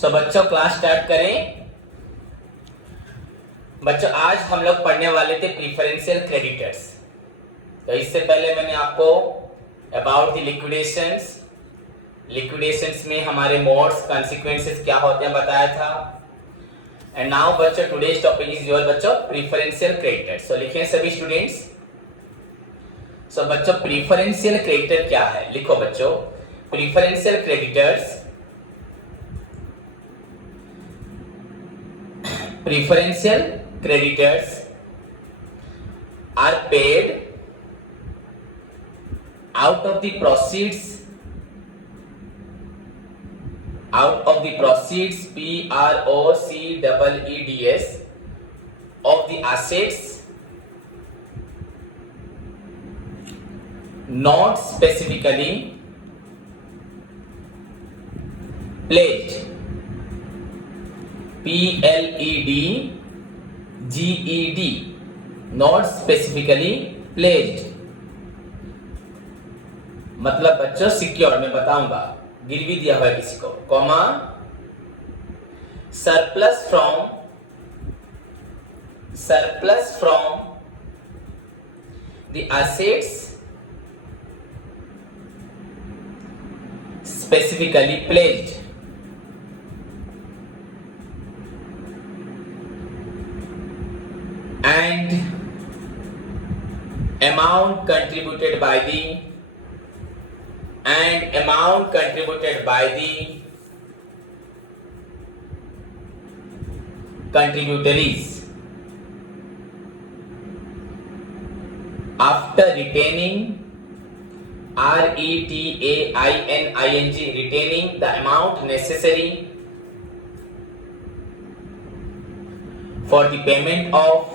सो बच्चों class start करें। बच्चों आज हम लोग पढ़ने वाले थे प्रीफरेंशियल क्रेडिटर्स। तो इससे पहले मैंने आपको अबाउट द लिक्विडेशंस में हमारे मोड्स कॉन्सिक्वेंसेस क्या होते हैं बताया था। एंड नाउ बच्चों टुडेज टॉपिक इज योर बच्चों प्रीफरेंशियल क्रेडिटर्स। सो लिखें सभी स्टूडेंट्स। सो बच्चों प्रीफरेंशियल क्रेडिटर क्या है, लिखो बच्चों। प्रीफरेंशियल creditors are paid out of the proceeds PROCEEDS of the assets not specifically pledged, PLEDGED, not specifically pledged मतलब बच्चों सिक्योर, मैं बताऊंगा, गिरवी दिया हुआ है किसी को, comma surplus from the assets specifically pledged and amount contributed by the contributories after retaining retaining the amount necessary for the payment of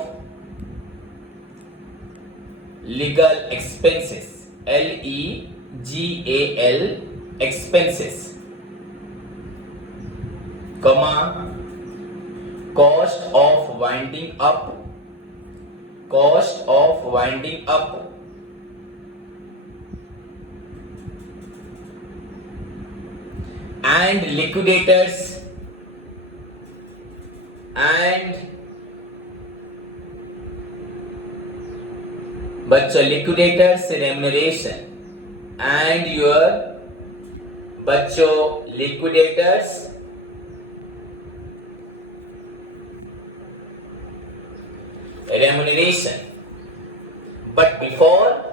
legal expenses, LEGAL expenses, comma cost of winding up and liquidators remuneration and your liquidators remuneration. But before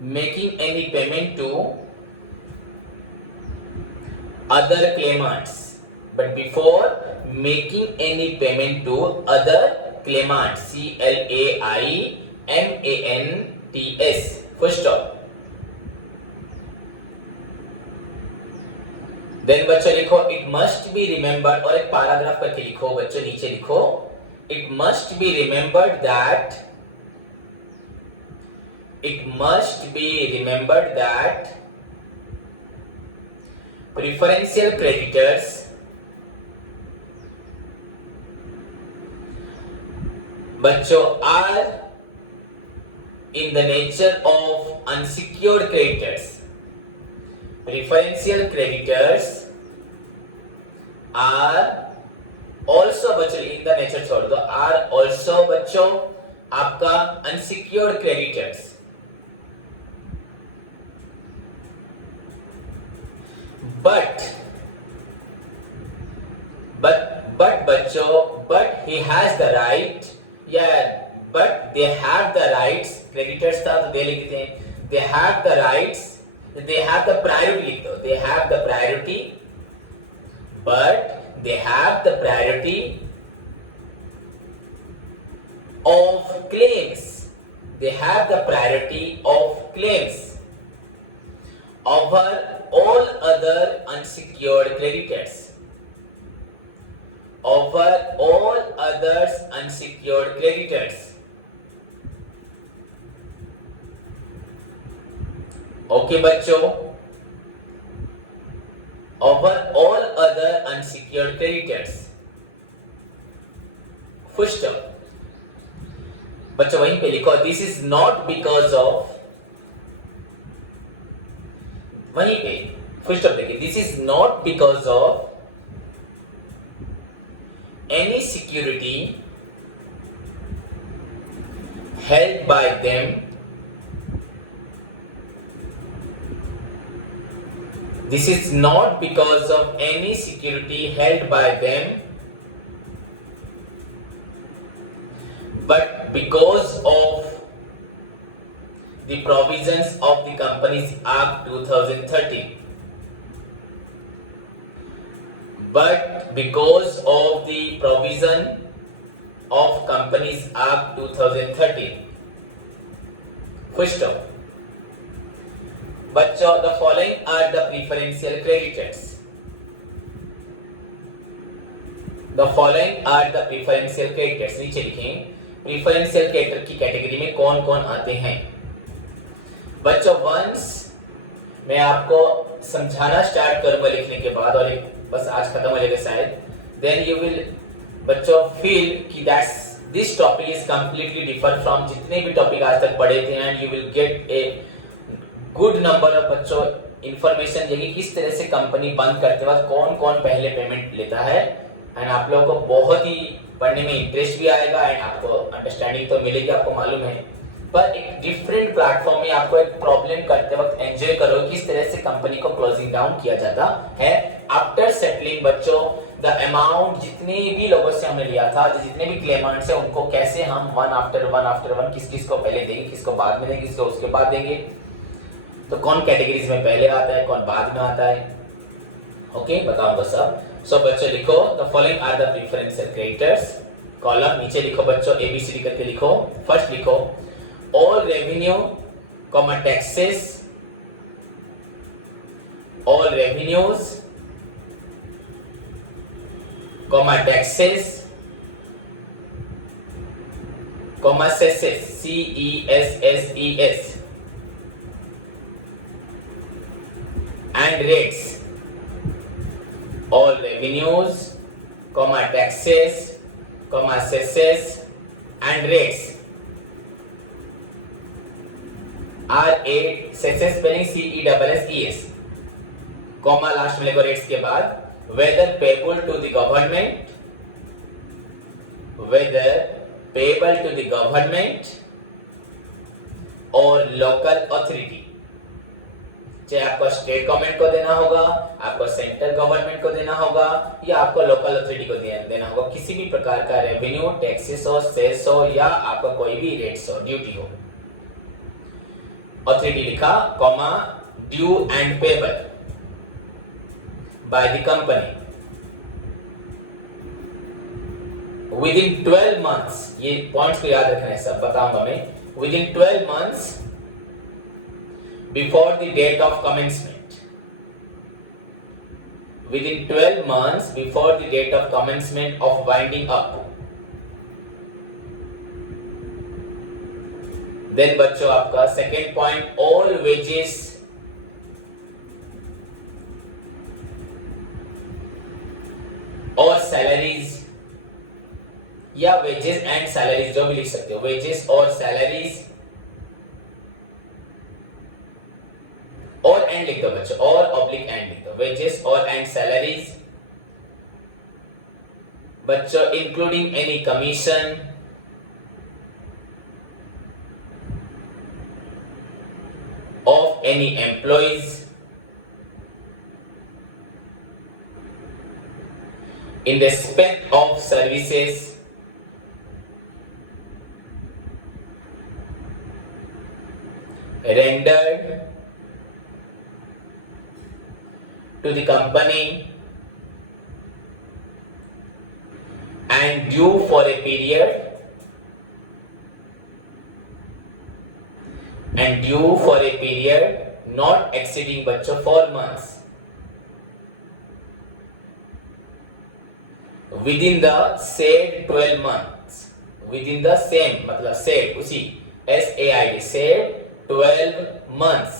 making any payment to other claimants, CLAIMANTS, full stop. Then बच्चों लिखो it must be remembered, और एक पैराग्राफ करके लिखो बच्चों, नीचे लिखो it must be remembered that preferential creditors बच्चों are in the nature of unsecured creditors. Preferential creditors are also बच्चों in the nature छोड़ दो, are also बच्चों आपका unsecured creditors. But he has the right, but they have the rights, creditors था तो दे लिखते हैं, they have the rights, they have the priority लिख दो, they have the priority of claims, over all other unsecured creditors. Okay बच्चों, over all other unsecured creditors. Full stop. बच्चों वहीं पे लिखो, this is not because of वहीं पे full stop देखिए, this is not because of any security held by them. This is not because of any security held by them, but because of the provisions of the Companies Act 2013. But because of the provision of Companies Act 2013. Full stop. बच्चों, the following are the preferential creditors. The following are the preferential creditors. नीचे लिखें preferential creditor की कैटेगरी में कौन कौन आते हैं। बच्चों, वंस मैं आपको समझाना स्टार्ट करूंगा लिखने के बाद, और बस आज खत्म हो जाएगा शायद, देन यू विल बच्चों फील कि that's this topic is completely differ from जितने भी टॉपिक आज तक पढ़े थे, and you will get a good number of बच्चों इंफॉर्मेशन, ये कि किस तरह से कंपनी बंद करते वक्त कौन कौन पहले पेमेंट लेता है, एंड आप लोगों को बहुत ही पढ़ने में इंटरेस्ट भी आएगा एंड आपको अंडरस्टैंडिंग तो मिलेगी, आपको मालूम है, पर एक डिफरेंट प्लेटफॉर्म में आपको एक प्रॉब्लम करते वक्त एंजॉय करो किस तरह से कंपनी को क्लोजिंग डाउन किया जाता है आफ्टर सेटलिंग बच्चों द अमाउंट जितने भी लोगों से हमने लिया था, जितने भी क्लेमेंट्स है उनको कैसे हम वन आफ्टर वन किस किस को पहले देंगे, किसको बाद में देंगे, किसको उसके बाद देंगे, तो कौन कैटेगरीज में पहले आता है, कौन बाद में आता है, ओके बताऊंगा सब। सो बच्चों लिखो the following are the preferential creditors, column नीचे लिखो बच्चों एबीसीडी करके लिखो। फर्स्ट लिखो all revenue comma taxes, all revenues comma taxes comma cesses, cesses, and rates, all revenues comma taxes comma cesses and rates are a सक्सेस spelling C E double S E S, comma last में लिखो rates के बाद, whether payable to the government, whether payable to the government और local authority, चाहे आपको state government को देना होगा, आपको सेंट्रल गवर्नमेंट को देना होगा, या आपको लोकल अथॉरिटी को देना होगा, किसी भी प्रकार का रेवेन्यू टैक्सेस हो, सेस हो, या आपका कोई भी रेट्स हो, ड्यूटी हो, ऑथोरिटी लिखा, comma due and payable by the company within 12 months, ये पॉइंट्स को याद रखना है, सब बताऊंगा मैं, within 12 months before the date of commencement, within 12 months before the date of commencement of winding up. Then बच्चों आपका सेकेंड पॉइंट, ऑल वेजेस और सैलरीज, या वेजेस एंड सैलरीज जो भी लिख सकते हो, वेजेस और सैलरीज, और एंड लिख दो बच्चों, और ऑब्लिक एंड लिख दो, वेजेस और एंड सैलरीज बच्चों including any commission of any employees in respect of services rendered to the company and due for a period not exceeding बच्चों 4 months within the said 12 months, within the same मतलब said उसी SAID said 12 months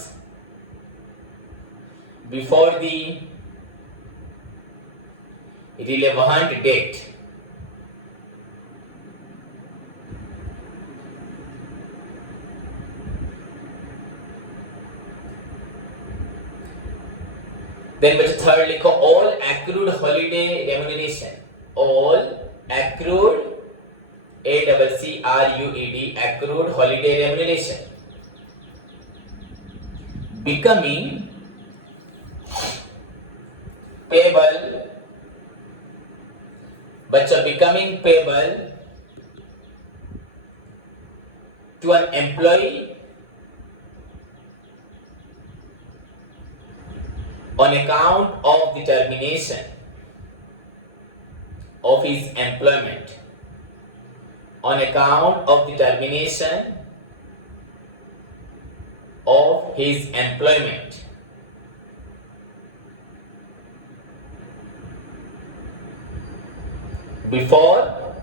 before the relevant date, then बच्चों third लिखो all accrued holiday remuneration, all accrued ACCRUED accrued holiday remuneration becoming payable, बच्चों becoming payable to an employee on account of the termination of his employment, on account of the termination of his employment. Before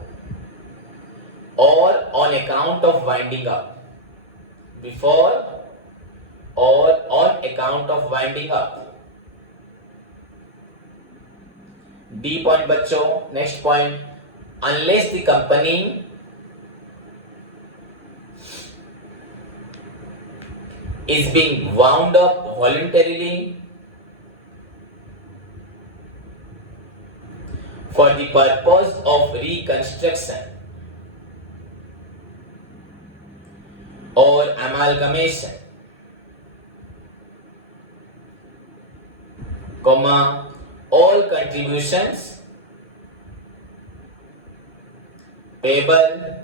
or on account of winding up. Before or on account of winding up. D point बच्चों, next point, unless the company is being wound up voluntarily for the purpose of reconstruction or amalgamation, comma, all contributions payable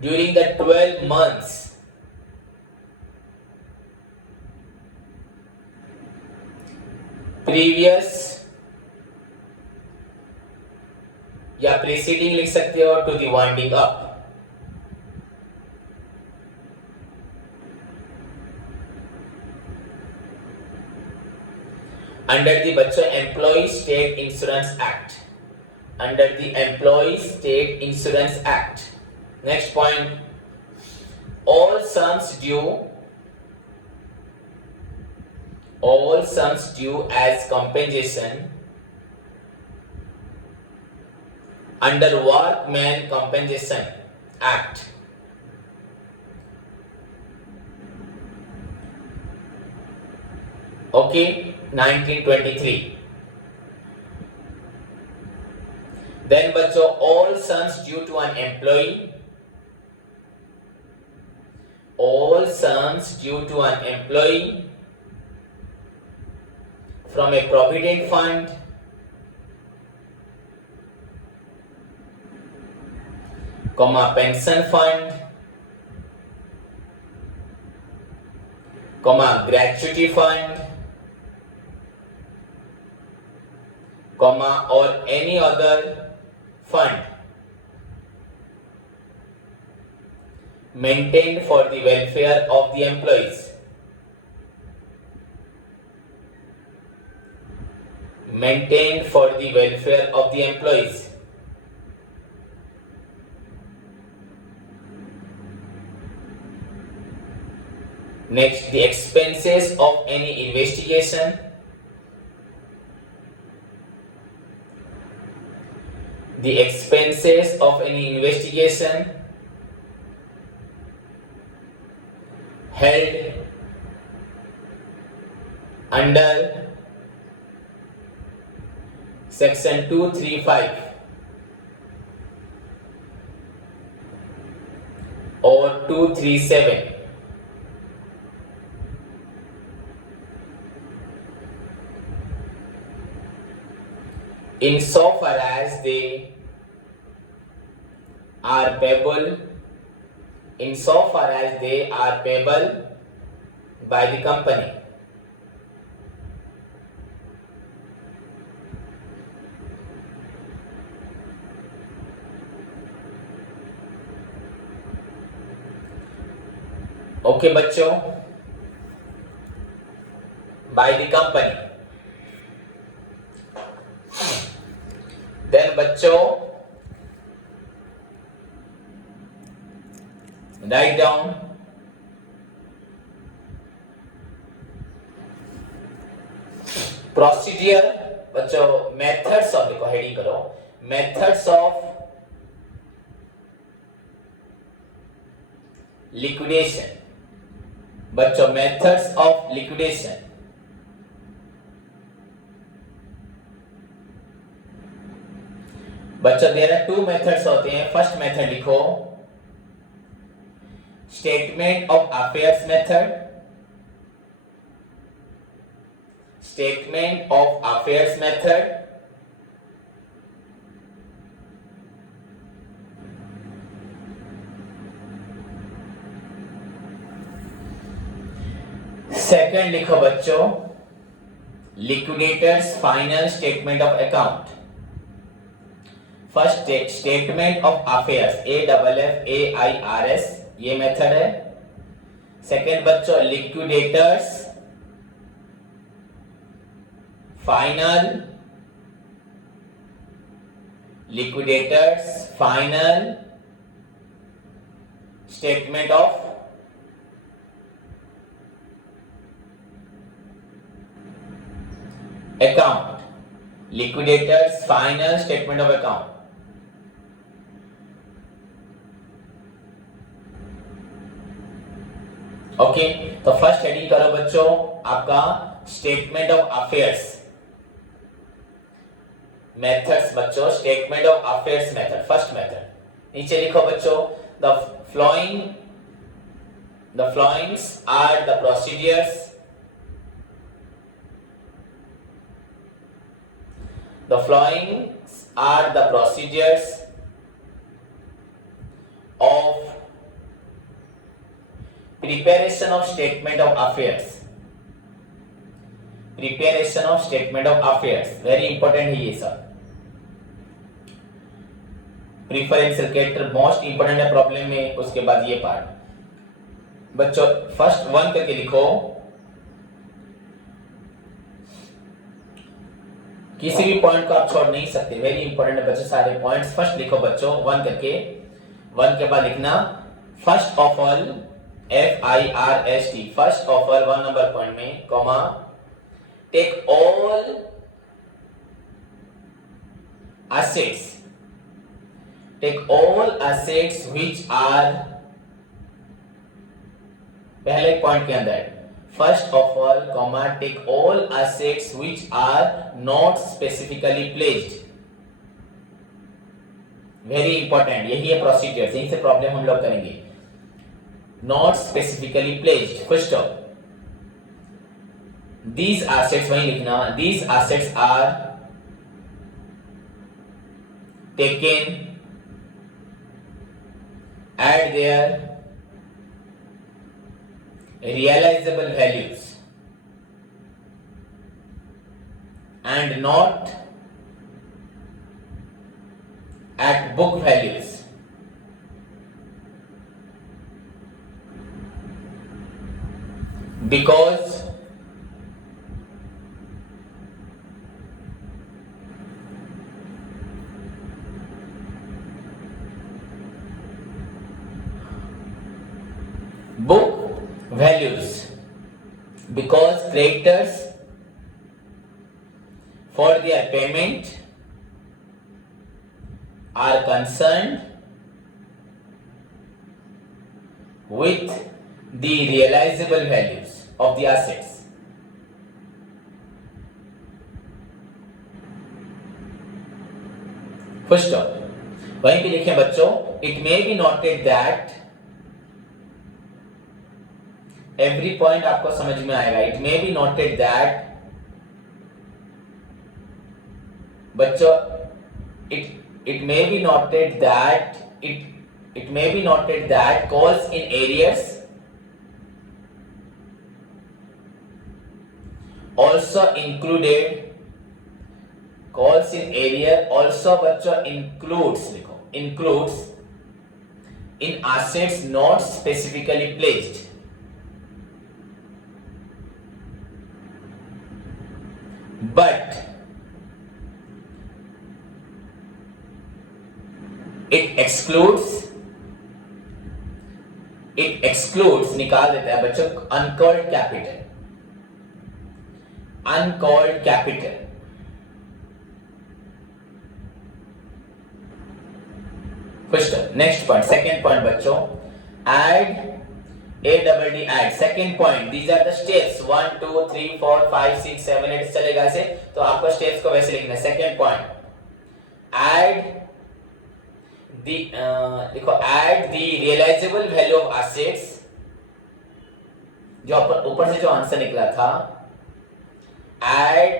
during the 12 months previous या preceding लिख सकते हो to the winding up. Under the बच्चों Employee State Insurance Act. Under the Employee State Insurance Act. Next point. All sums due as compensation under Workmen Compensation Act. Okay, 1923. Then बच्चों all sums due to an employee, all sums due to an employee from a provident fund comma pension fund comma gratuity fund comma or any other fund maintained for the welfare of the employees, maintained for the welfare of the employees. Next, the expenses of any investigation, the expenses of any investigation held under section 235 or 237 insofar as they are payable, insofar as they are payable by the company. Okay बच्चों, by the company. Then बच्चों write down procedure, बच्चों methods of, देखो हेडिंग करो, methods of liquidation. बच्चों methods of liquidation. बच्चों there are two methods होते हैं. First method लिखो, statement of affairs method. Statement of affairs method. Second लिखो बच्चों, liquidators final statement of account. First statement of affairs, AFFAIRS, ये मेथड है. सेकंड बच्चों, liquidators final, liquidators final statement of account. Liquidators final statement of account. Okay, तो first heading करो बच्चों आपका statement of affairs methods. बच्चों statement of affairs method, first method. नीचे लिखो बच्चों, the followings are the procedures. The following are the procedures of preparation of statement of affairs. Preparation of statement of affairs very important है ये सब. प्रीफरेंशियल character most important है प्रॉब्लम में. उसके बाद ये पार्ट बच्चों फर्स्ट वन करके लिखो. किसी भी पॉइंट को आप छोड़ नहीं सकते, वेरी इंपॉर्टेंट है बच्चों सारे पॉइंट्स. फर्स्ट लिखो बच्चों वन करके. वन के बाद लिखना first of all, FIRST, first of all 1 नंबर पॉइंट में comma, take all assets, take all assets which are, पहले पॉइंट के अंदर first of all comma, take all assets which are not specifically pledged. very important, यही है प्रोसीजर, यहीं से प्रॉब्लम हम लोग करेंगे. not specifically pledged, full stop. these assets वहीं लिखना, these assets are taken at their realizable values and not at book values. Because book values, because creditors for their payment are concerned with the realizable values of the assets. Full stop. वहीं पे लिखें बच्चों, it may be noted that, every point आपको समझ में आएगा. it may be noted that बच्चों it may be noted that it may be noted that calls in arrears also included, calls in arrear also बच्चों includes, लिखो includes in assets not specifically pledged. But it excludes निकाल देता है बच्चों uncalled capital. Uncalled capital. First, next point, second point बच्चों, add, ADD add. Second point, these are the steps 1 2 3 4 5 6 7 8 चलेगा ऐसे, तो आपको स्टेप्स को वैसे लिखना है. सेकंड पॉइंट, add देखो at the realisable value of assets, जो ऊपर से जो आंसर निकला था, at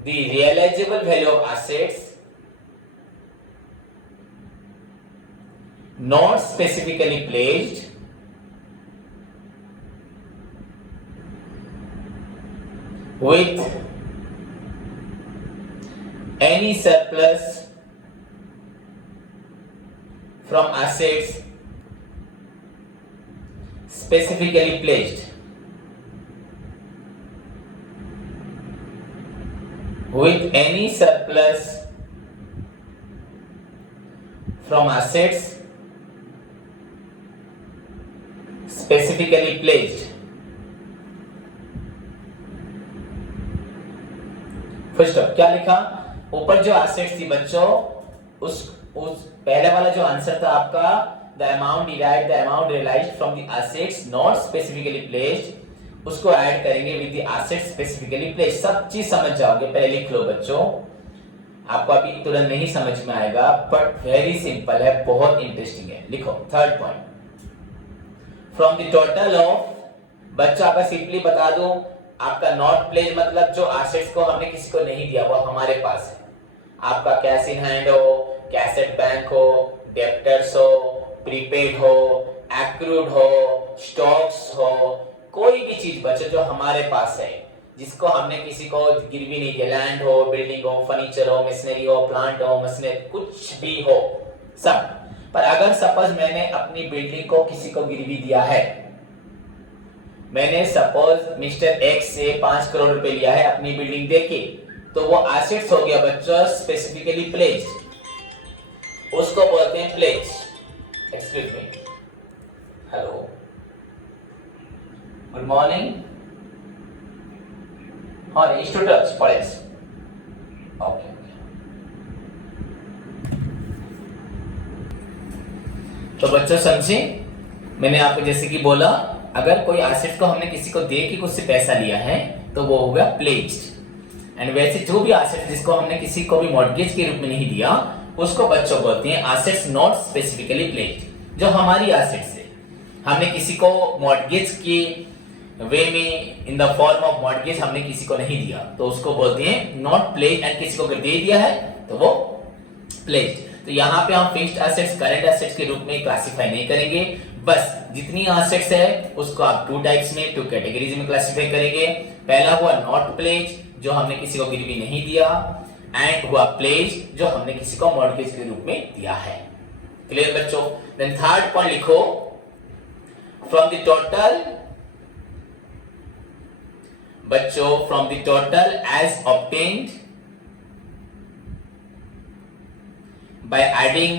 the realisable value of assets not specifically pledged with any surplus from assets specifically pledged with any surplus from assets specifically pledged. First step क्या लिखा, ऊपर जो एसेट्स थी बच्चों, उस पहले वाला जो आंसर था आपका, the amount derived, the amount realised from the assets not specifically pledged, उसको ऐड करेंगे with the assets specifically pledged. सब चीज समझ जाओगे, पहले लिख लो बच्चों, आपको अभी तुरंत नहीं समझ में आएगा, बट वेरी सिंपल है, बहुत इंटरेस्टिंग है। लिखो third point, from the total of, बच्चा अगर सिंपली बता दूं, आपका नॉट प्लेज मतलब जो एसेट्स को हमने किसी को नहीं दिया, वो हमारे पास है। आपका कैश इन हैंड हो, कैसेट बैंक हो, डेप्टर्स हो, प्रीपेड हो, एक्रूड हो, स्टॉक्स हो, कोई भी चीज बच्चों जो हमारे पास है, जिसको हमने किसी को गिरवी नहीं दिया, लैंड हो, बिल्डिंग हो, फर्नीचर हो, मशीनरी हो, प्लांट हो, मशीनरी कुछ भी हो, सब। पर अगर सपोज मैंने अपनी बिल्डिंग को किसी को गिरवी दिया है, मैंने सपोज मिस्टर एक्स से 5 करोड़ रुपए लिया है अपनी बिल्डिंग देके, तो वो एसेट्स हो गया बच्चों स्पेसिफिकली प्लेज, उसको बोलते हैं pledge. Excuse me, hello, good morning, हाँ स्टूडेंट्स पढ़े, ओके। तो बच्चों समझे, मैंने आपको जैसे कि बोला, अगर कोई एसेट को हमने किसी को दे के उससे पैसा लिया है तो वो हो गया प्लेज्ड। एंड वैसे जो भी एसेट जिसको हमने किसी को भी मॉर्गेज के रूप में नहीं दिया, उसको बच्चों बोलते हैं एसेट्स नॉट स्पेसिफिकली प्लेज्ड। जो हमारी एसेट्स है, हमने किसी को मॉर्गेज के वे में, in the form of mortgage हमने किसी को नहीं दिया, तो उसको बोलते हैं नॉट प्लेज्ड। एंड किसी को अगर दे दिया है तो वो प्लेज्ड। तो यहाँ पे हम फिक्स्ड एसेट्स करंट एसेट्स के रूप में क्लासिफाई नहीं करेंगे, बस जितनी एसेट्स है उसको आप टू टाइप्स में, टू कैटेगरीज में क्लासिफाई करेंगे। पहला हुआ नॉट प्लेज, जो हमने किसी को गिरवी नहीं दिया, एंड हुआ प्लेज, जो हमने किसी को मॉर्गेज के रूप में दिया है। क्लियर बच्चों? देन थर्ड पॉइंट लिखो, फ्रॉम द टोटल, बच्चों from the total as obtained by adding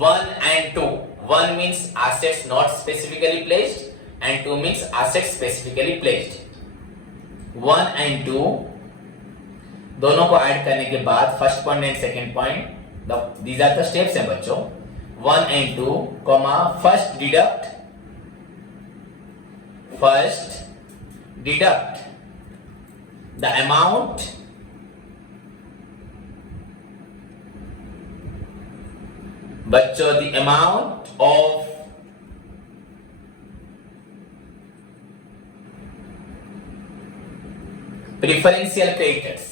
1 and 2. 1 means assets not specifically placed and 2 means assets specifically placed. 1 and 2 दोनों को ऐड करने के बाद first point and second point, these are the steps हैं बच्चों। 1 and 2 comma first deduct the amount बच्चों the amount of preferential creditors,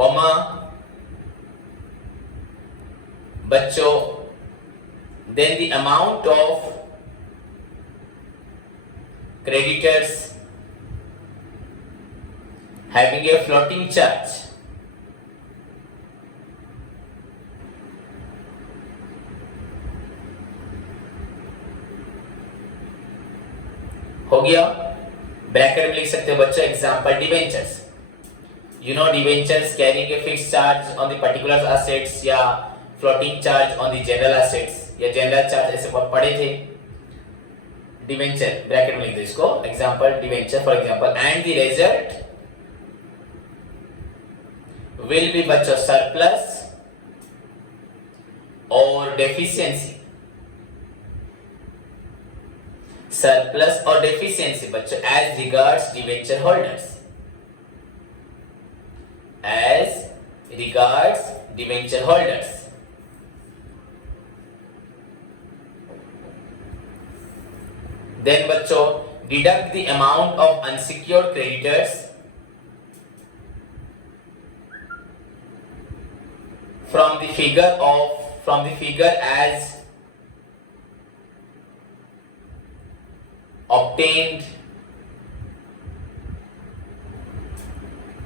comma बच्चों then the amount of creditors having a floating charge, हो गया। ब्रैकेट में लिख सकते हो बच्चों, example debentures, you know debentures carrying a fixed charge on the particular assets या floating charge on the general assets या जनरल चार्ज, ऐसे पढ़े थे। डिवेंचर ब्रैकेट में लिख दो इसको, example debenture for example, and the result will be बच्चों सरप्लस और डेफिशिएंसी, सरप्लस और डेफिशिएंसी बच्चों as regards debenture holders, as regards debenture holders. Then बच्चों deduct the amount of unsecured creditors from the figure as obtained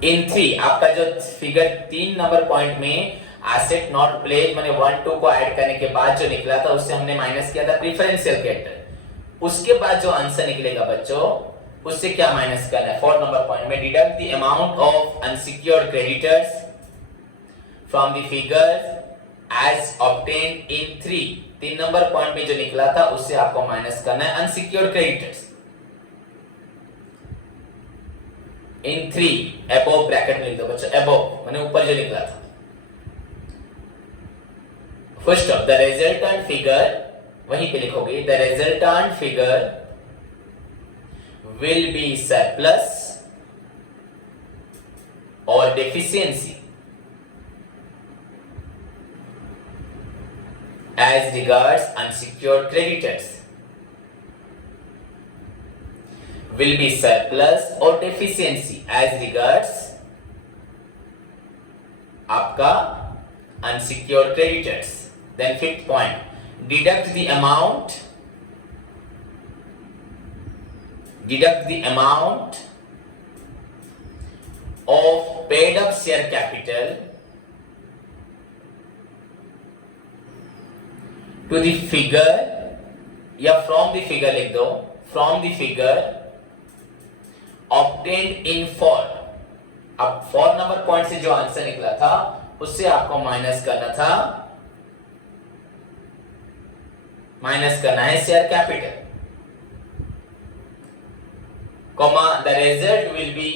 in 3. आपका जो फिगर 3 number point में asset not pledge मैंने 1 2 को ऐड करने के बाद जो निकला था उससे हमने माइनस किया था प्रेफरेंशियल क्रेडिटर. उसके बाद जो आंसर निकलेगा बच्चों उससे क्या माइनस करना है. 4 नंबर पॉइंट में deduct the amount of unsecured creditors from the figures as obtained in 3 number point में जो निकला था उससे आपको माइनस करना है unsecured creditors in 3 above bracket में लिख दो बच्चों. अबव माने ऊपर जो निकला था. First of the resultant figure वहीं पे लिखोगे the resultant figure will be surplus और deficiency as regards unsecured creditors. Will be surplus or deficiency as regards आपका unsecured creditors. Then fifth point, deduct the amount of paid up share capital to the figure या from the figure लिख दो from the figure obtained in 4. अब 4 number point से जो answer निकला था उससे आपको माइनस करना है share capital comma the result will be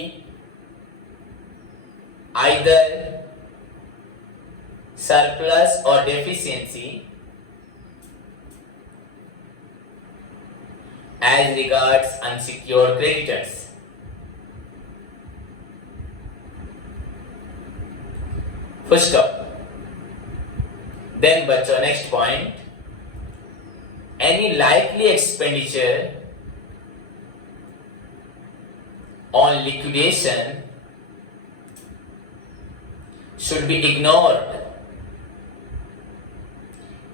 either surplus or deficiency as regards unsecured creditors. Full stop. Then बच्चों next point, any likely expenditure on liquidation should be ignored.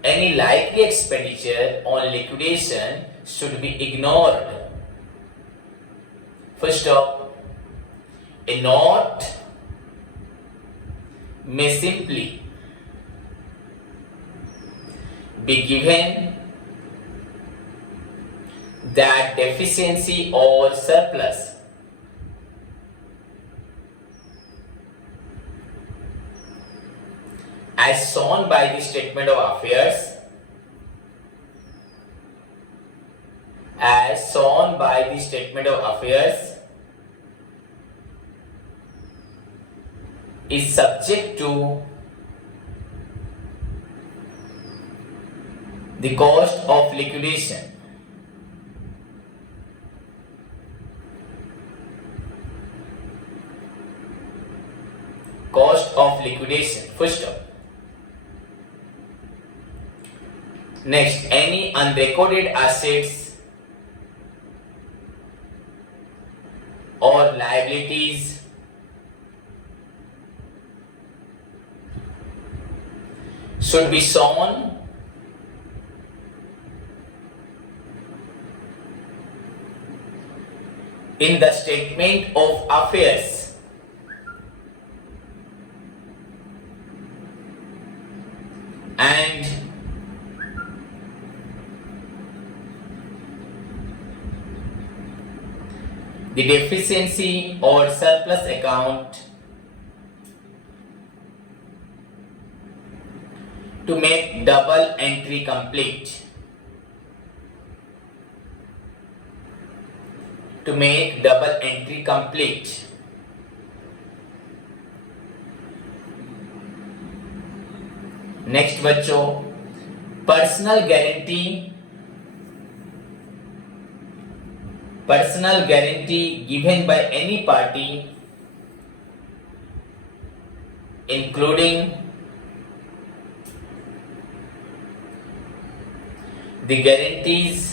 Any likely expenditure on liquidation should be ignored. First off, a note may simply be given that deficiency or surplus as shown by the statement of affairs is subject to the cost of liquidation. Full stop. Next, any unrecorded assets or liabilities should be shown in the statement of affairs and the deficiency or surplus account to make double entry complete. Next बच्चों, personal guarantee given by any party including the guarantees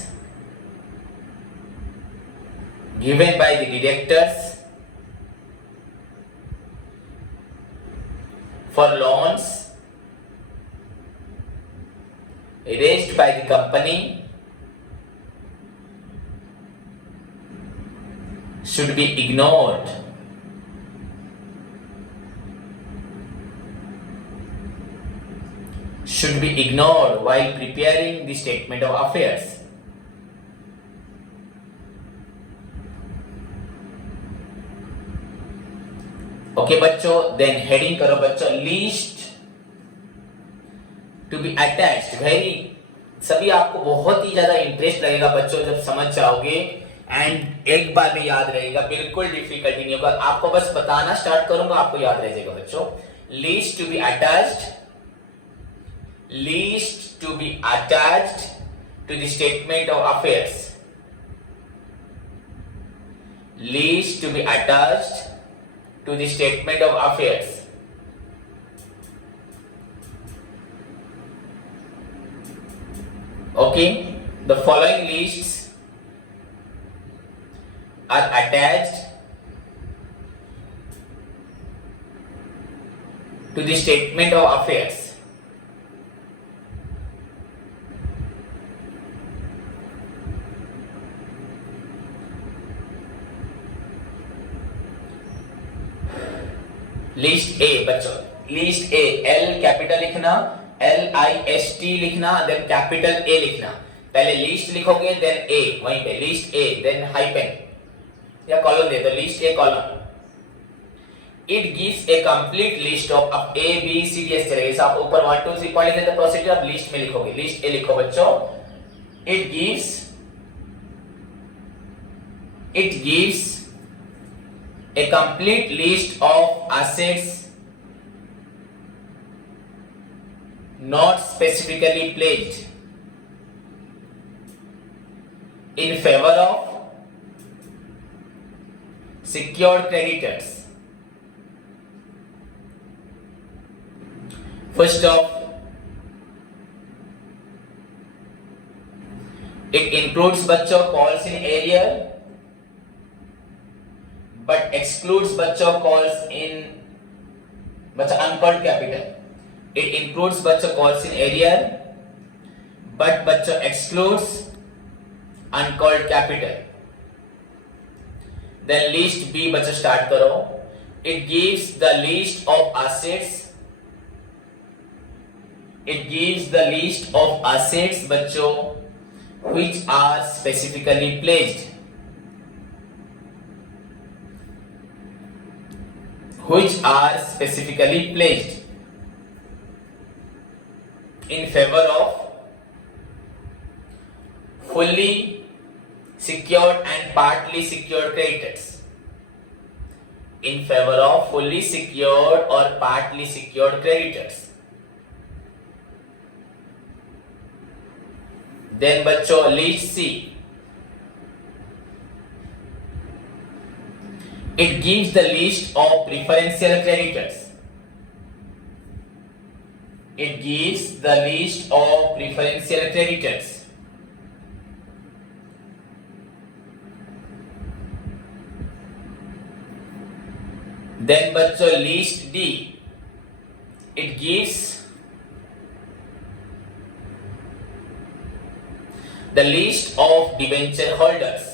given by the directors for loans raised by the company should be ignored. Should be ignored while preparing the statement of affairs. Okay बच्चों, then heading करो बच्चों, list to be attached. Very, सभी आपको बहुत ही ज्यादा इंटरेस्ट लगेगा बच्चों जब समझ जाओगे, एंड एक बार में याद रहेगा, बिल्कुल डिफिकल्टी नहीं होगा। आपको बस बताना स्टार्ट करूंगा, आपको याद रह जाएगा बच्चों। List to be attached, list to be attached to the statement of affairs, list to be attached to the statement of affairs. Okay, the following lists are attached to the statement of affairs. List A बच्चों, list A, L capital लिखना, LIST लिखना, then capital A लिखना। पहले list लिखोगे then A, वहीं पे list A, then hyphen या colon दे दो, list A colon. It gives a complete list of A B C D S चलेगा। आप ऊपर 1 2 3 पॉइंट लिखते, प्रोसीजर आप लिस्ट में लिखोगे, लिस्ट ए लिखो बच्चों। It gives a complete list of assets not specifically pledged in favor of secured creditors. First off, it includes बच्चों calls in arrear but excludes बच्चों calls in बच्चों uncalled capital. It includes बच्चों calls in arrear but बच्चों excludes uncalled capital. Then list B बच्चों start करो. It gives the list of assets. It gives the list of assets बच्चों which are specifically pledged. Which are specifically pledged in favor of fully secured and partly secured creditors. In favor of fully secured or partly secured creditors. Then बच्चों list C. It gives the list of preferential creditors. It gives the list of preferential creditors. Then बच्चों list D. It gives the list of debenture holders.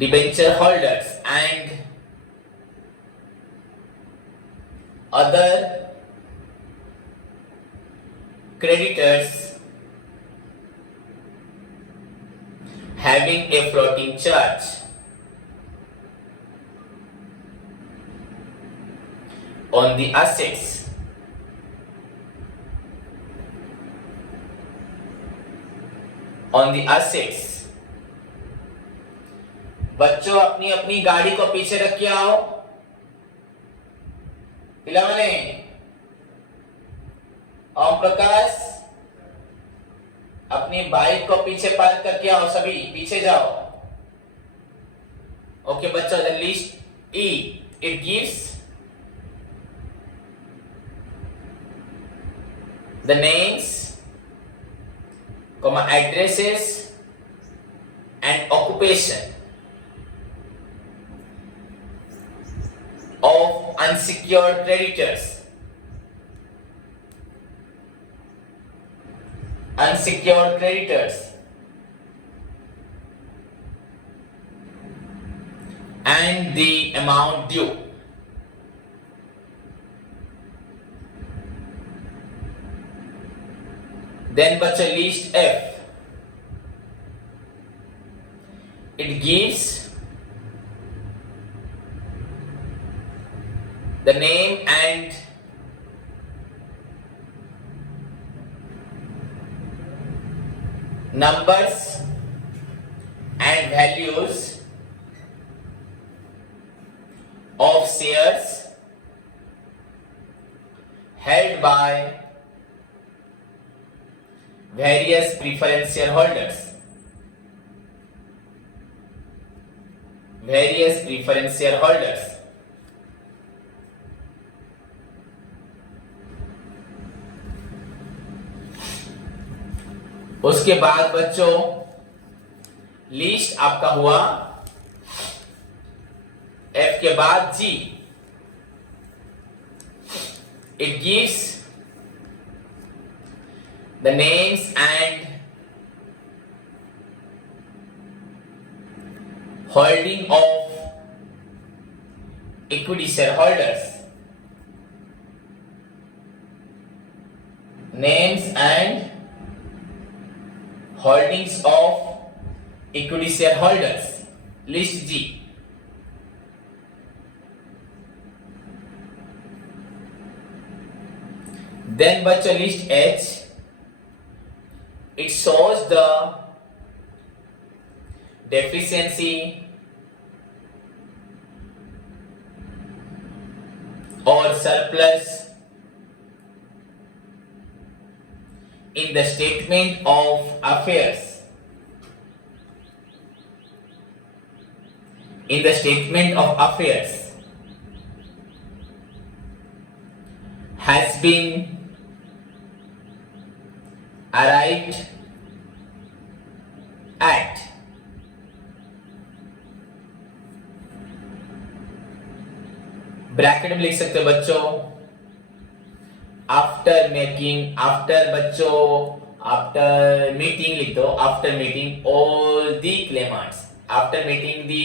Debenture holders and other creditors having a floating charge on the assets. On the assets. बच्चों अपनी अपनी गाड़ी को पीछे रख के आओ। पिलाने ओम प्रकाश अपनी बाइक को पीछे पार्क करके आओ, सभी पीछे जाओ। Okay बच्चों, the list E, it gives the names, comma, addresses and occupation of unsecured creditors. Unsecured creditors and the amount due. Then बच्चों list F, it gives the name and numbers and values of shares held by various preference shareholders. Various preference shareholders. उसके बाद बच्चों लिस्ट आपका हुआ F के बाद G, it gives the names and holding of equity shareholders. Names and holdings of equity shareholders, list G. Then बच्चों list H, it shows the deficiency or surplus in the statement of affairs. In the statement of affairs has been arrived at bracket में लिख सकते हो बच्चों after meeting लिख दो, after meeting all the Clements, after meeting the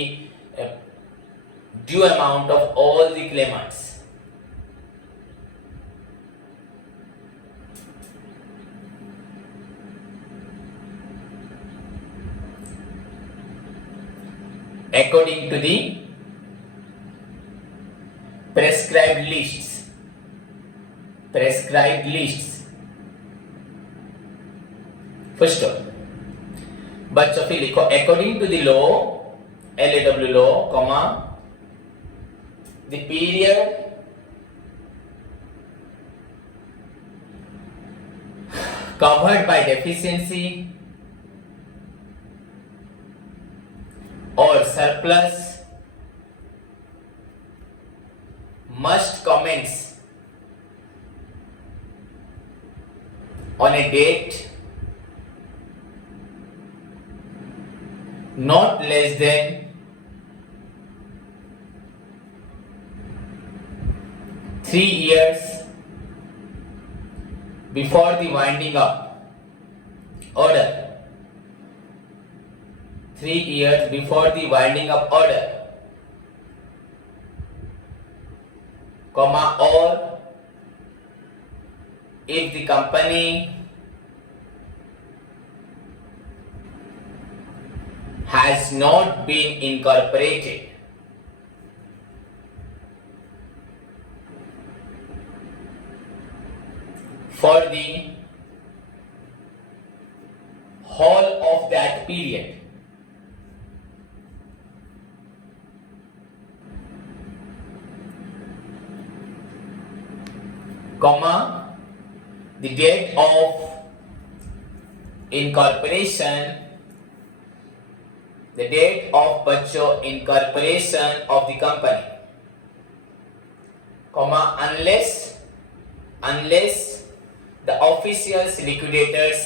due amount of all the Clements. According to the prescribed lists. Prescribed lists. First of बच्चों फिर लिखो according to the law, LAW law, comma, the period covered by deficiency or surplus must commence on a date not less than 3 years before the winding up order. 3 years before the winding up order, comma, or if the company has not been incorporated. For the whole of that period. Comma, the date of incorporation the date of बच्चों incorporation of the company, comma unless the officials liquidators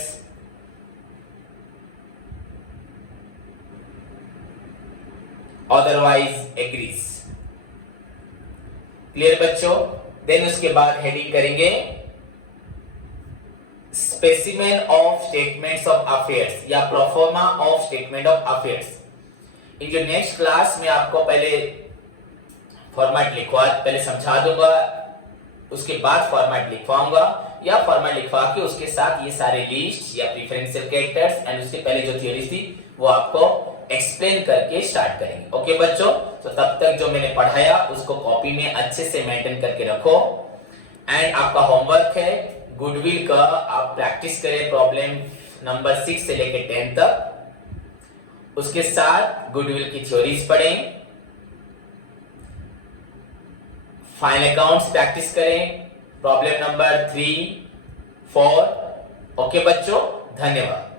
otherwise agrees. Clear बच्चों? Then उसके बाद heading करेंगे specimen of statements of affairs या proforma of statement of affairs. इन जो next class में आपको पहले फॉर्मेट पहले समझा दूंगा, उसके बाद फॉर्मेट लिखवाऊंगा या फॉर्मेट लिखवा के उसके साथ ये सारे लिस्ट या प्रेफरेंशियल कैरेक्टर्स एंड उसके पहले जो थ्योरीज थी वो आपको एक्सप्लेन करके स्टार्ट करेंगे. ओके बच्चों, तो तब तक जो मैंने पढ़ाया उसको कॉपी में अच्छे से मेंटेन करके रखो. एंड आपका होमवर्क है गुडविल का, आप प्रैक्टिस करें प्रॉब्लम नंबर 6 से लेकर 10 तक. उसके साथ गुडविल की थ्योरीज पढ़ें, फाइनल अकाउंट्स प्रैक्टिस करें, प्रॉब्लम नंबर 3, 4. ओके बच्चों, धन्यवाद.